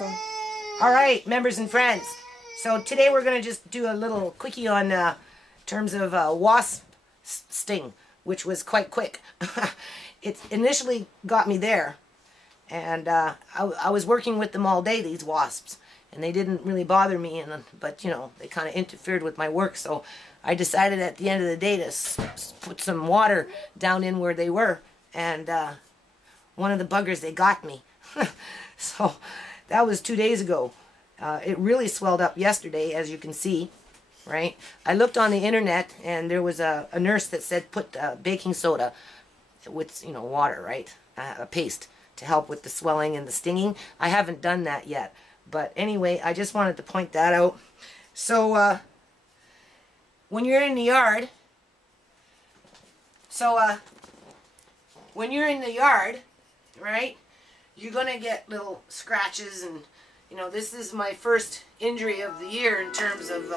All right, members and friends. So today we're going to just do a little quickie on terms of wasp sting, which was quite quick. It initially got me there, and I was working with them all day, these wasps, and they didn't really bother me, but you know, they kind of interfered with my work, so I decided at the end of the day to put some water down in where they were, and one of the buggers, they got me. So that was 2 days ago. It really swelled up yesterday, as you can see, right? I looked on the internet, and there was a nurse that said put baking soda with, you know, water, right? A paste to help with the swelling and the stinging. I haven't done that yet. But anyway, I just wanted to point that out. So, when you're in the yard, right, you're going to get little scratches, and, you know, this is my first injury of the year in terms of,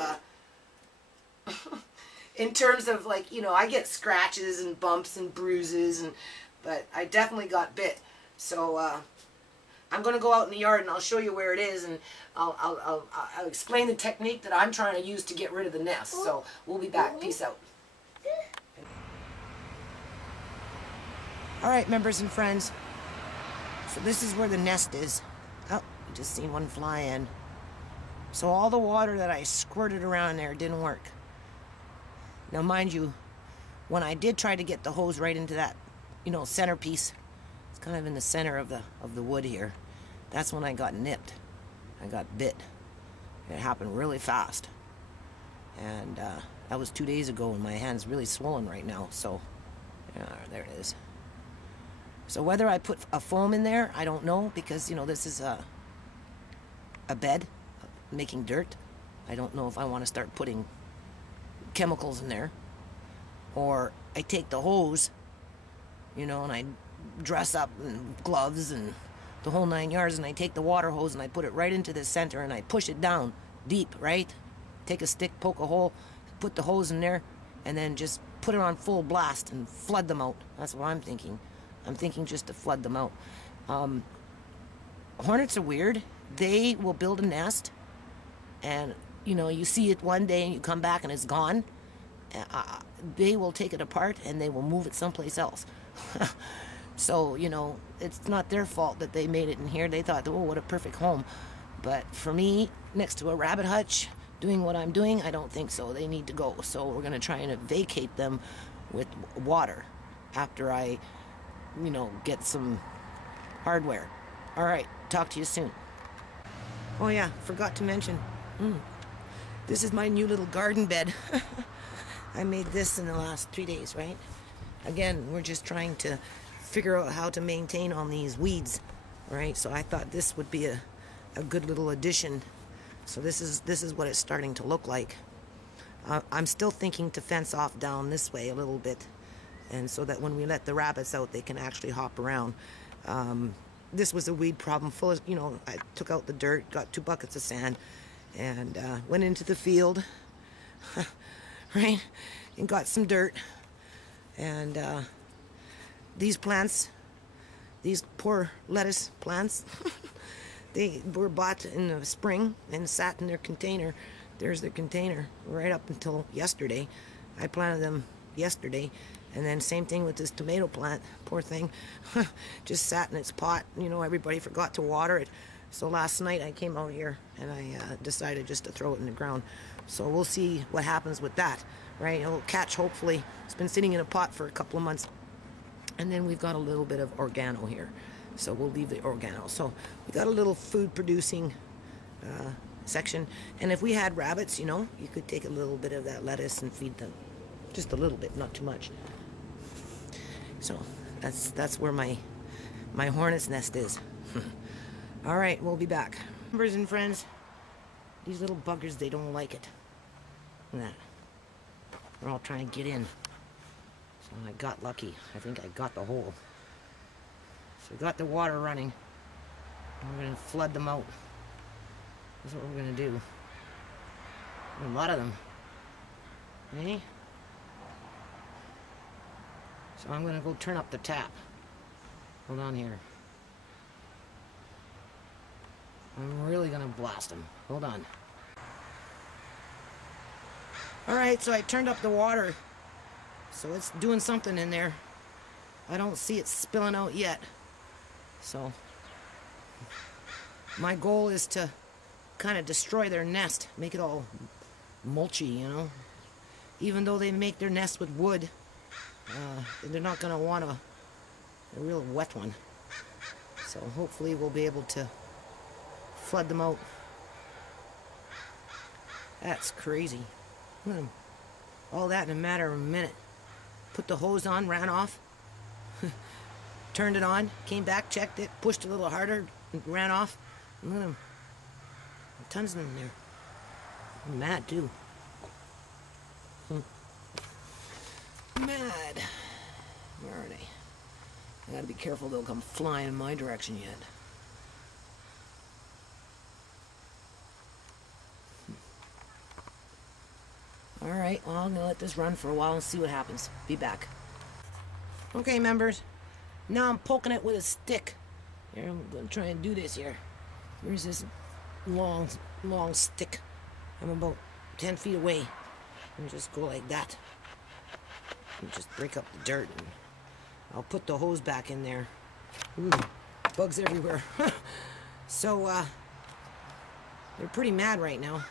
like, you know, I get scratches and bumps and bruises, but I definitely got bit. So, I'm going to go out in the yard and I'll show you where it is, and I'll explain the technique that I'm trying to use to get rid of the nest. So, we'll be back. Peace out. Alright, members and friends. So this is where the nest is. Oh, just seen one fly in. So all the water that I squirted around there didn't work. Now mind you, when I did try to get the hose right into that, you know, centerpiece, it's kind of in the center of the wood here, that's when I got nipped. I got bit. It happened really fast. And that was 2 days ago, and my hand's really swollen right now. So, yeah, there it is. So whether I put a foam in there, I don't know, because, you know, this is a bed making dirt. I don't know if I want to start putting chemicals in there. Or I take the hose, you know, and I dress up in gloves and the whole 9 yards, and I take the water hose and I put it right into the center and I push it down deep, right? Take a stick, poke a hole, put the hose in there, and then just put it on full blast and flood them out. That's what I'm thinking. I'm thinking just to flood them out. Hornets are weird. They will build a nest, and, you know, you see it one day and you come back and it's gone. They will take it apart and they will move it someplace else. So, you know, it's not their fault that they made it in here. They thought, oh, what a perfect home. But for me, next to a rabbit hutch, doing what I'm doing, I don't think so. They need to go. So we're going to try and vacate them with water after I, you know, get some hardware. All right, talk to you soon. Oh yeah, forgot to mention, this is my new little garden bed. I made this in the last 3 days, right? Again, we're just trying to figure out how to maintain on these weeds, right? So I thought this would be a good little addition. So this is what it's starting to look like. I'm still thinking to fence off down this way a little bit, and so that when we let the rabbits out, they can actually hop around. This was a weed problem full of, you know, I took out the dirt, got 2 buckets of sand, and went into the field, right, and got some dirt. And these plants, these poor lettuce plants, they were bought in the spring and sat in their container. There's their container right up until yesterday. I planted them yesterday. And then same thing with this tomato plant, poor thing, just sat in its pot. You know, everybody forgot to water it. So last night I came out here and I decided just to throw it in the ground. So we'll see what happens with that, right? It'll catch, hopefully. It's been sitting in a pot for a couple of months. And then we've got a little bit of organo here. So we'll leave the organo. So we got a little food producing section. And if we had rabbits, you know, you could take a little bit of that lettuce and feed them. Just a little bit, not too much. So that's where my hornet's nest is. All right, we'll be back. Members and friends, these little buggers, they don't like it. Look at that. They're all trying to get in. So I got lucky. I think I got the hole. So we got the water running. And we're going to flood them out. That's what we're going to do. A lot of them. Okay? So I'm going to go turn up the tap. Hold on here. I'm really gonna blast them. Hold on. Alright, so I turned up the water. So it's doing something in there. I don't see it spilling out yet. So my goal is to kind of destroy their nest, make it all mulchy, you know. Even though they make their nest with wood, they're not going to want a real wet one. So hopefully we'll be able to flood them out. That's crazy. Look at them. All that in a matter of a minute. Put the hose on, ran off. Turned it on, came back, checked it, pushed a little harder, ran off. Look at them. Tons of them in there. I'm mad too. Mad. Where are they? I gotta be careful, they'll come flying in my direction yet. Alright, well, I'm gonna let this run for a while and see what happens. Be back. Okay, members. Now I'm poking it with a stick. Here, I'm gonna try and do this here. Here's this long stick. I'm about 10 feet away. And just go like that. And just break up the dirt. And I'll put the hose back in there. Ooh, bugs everywhere. So, they're pretty mad right now.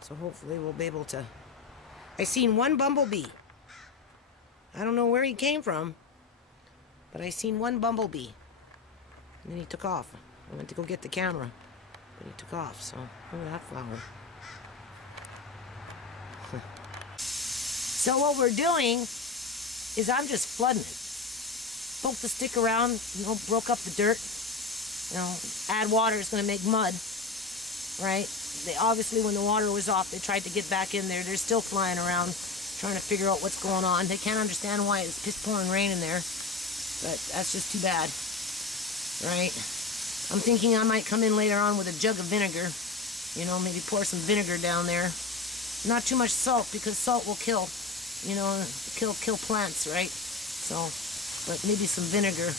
So hopefully we'll be able to... I seen one bumblebee. I don't know where he came from, but I seen one bumblebee. And then he took off. I went to go get the camera, but he took off, so look at that flower. So what we're doing is I'm just flooding it. Poke the stick around, you know, broke up the dirt. You know, add water is going to make mud, right? They obviously, when the water was off, they tried to get back in there. They're still flying around, trying to figure out what's going on. They can't understand why it's piss-pouring rain in there, but that's just too bad, right? I'm thinking I might come in later on with a jug of vinegar. You know, maybe pour some vinegar down there. Not too much salt, because salt will kill, you know, kill plants, right? So, but maybe some vinegar,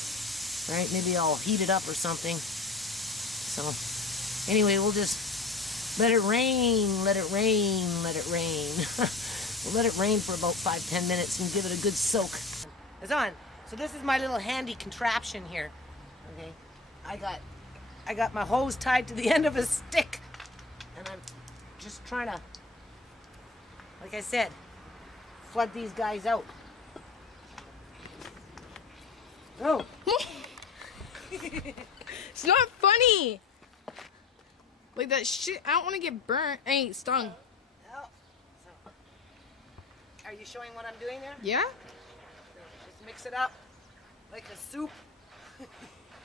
right? Maybe I'll heat it up or something. So, anyway, we'll just let it rain, let it rain, let it rain. We'll let it rain for about 5-10 minutes and give it a good soak. It's on. So this is my little handy contraption here. Okay, I got my hose tied to the end of a stick, and I'm just trying to, like I said, flood these guys out. Oh. It's not funny. Like that shit, I don't want to get burnt. I ain't stung. Oh. So, are you showing what I'm doing there? Yeah? Just mix it up like a soup.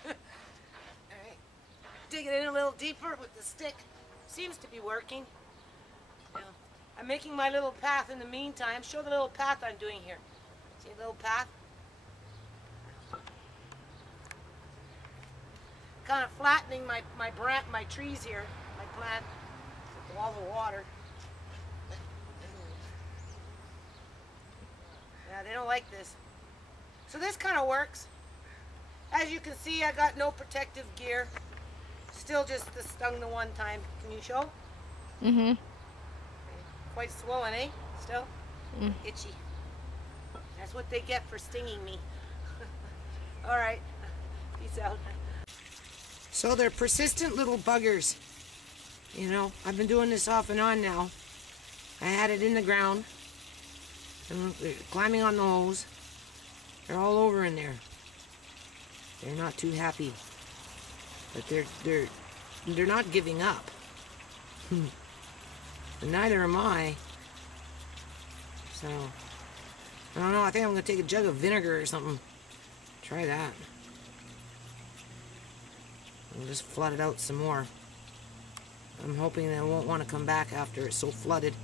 Alright. Dig it in a little deeper with the stick. Seems to be working. Now, I'm making my little path in the meantime. Show the little path I'm doing here. See a little path? Kind of flattening my trees here, my plant, with all the water. Yeah, they don't like this. So this kind of works. As you can see, I got no protective gear. Still just the stung the one time. Can you show? Mm-hmm. Quite swollen, eh? Still? Itchy. That's what they get for stinging me. All right. Peace out. So they're persistent little buggers. You know, I've been doing this off and on now. I had it in the ground. And they're climbing on the hose. They're all over in there. They're not too happy. But they're not giving up. And neither am I. So, I don't know, I think I'm gonna take a jug of vinegar or something. Try that. And just flood it out some more. I'm hoping they won't want to come back after it's so flooded.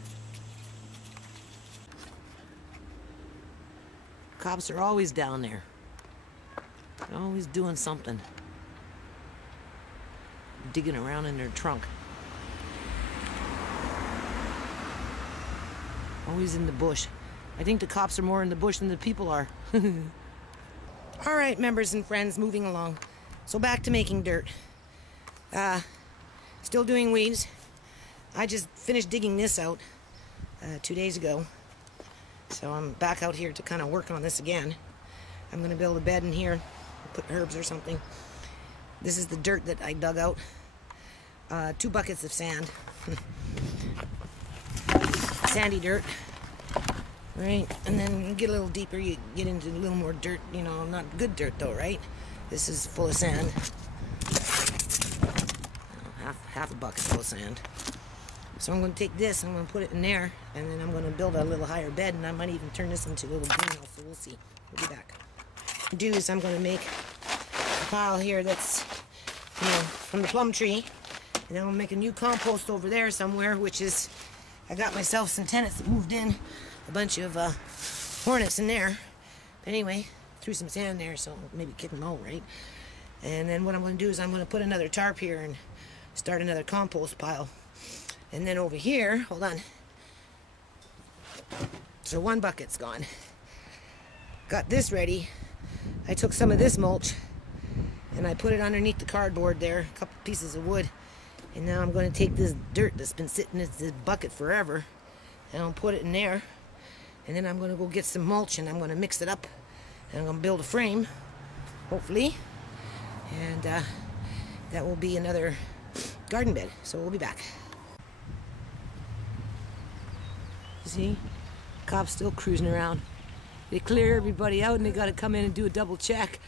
Cops are always down there. They're always doing something. Digging around in their trunk. Always in the bush. I think the cops are more in the bush than the people are. All right, members and friends, moving along. So back to making dirt. Still doing weeds. I just finished digging this out 2 days ago. So I'm back out here to kind of work on this again. I'm going to build a bed in here, put herbs or something. This is the dirt that I dug out. 2 buckets of sand. Sandy dirt. Right? And then you get a little deeper, you get into a little more dirt. You know, not good dirt though, right? This is full of sand. Half a bucket full of sand. So I'm going to take this, I'm going to put it in there, and then I'm going to build a little higher bed, and I might even turn this into a little greenhouse, so we'll see. We'll be back. What I'm going to do is I'm going to make a pile here that's, you know, from the plum tree, and then I'm going to make a new compost over there somewhere, which is, I got myself some tenants that moved in, a bunch of hornets in there. But anyway, threw some sand there, so maybe kick them out, right? And then what I'm going to do is I'm going to put another tarp here and start another compost pile. And then over here, hold on. So 1 bucket's gone. Got this ready. I took some of this mulch and I put it underneath the cardboard there, a couple pieces of wood. And now I'm going to take this dirt that's been sitting in this bucket forever and I'll put it in there. And then I'm going to go get some mulch and I'm going to mix it up. And I'm going to build a frame, hopefully. And that will be another garden bed. So we'll be back. See, cops still cruising around. They clear everybody out and they got to come in and do a double check.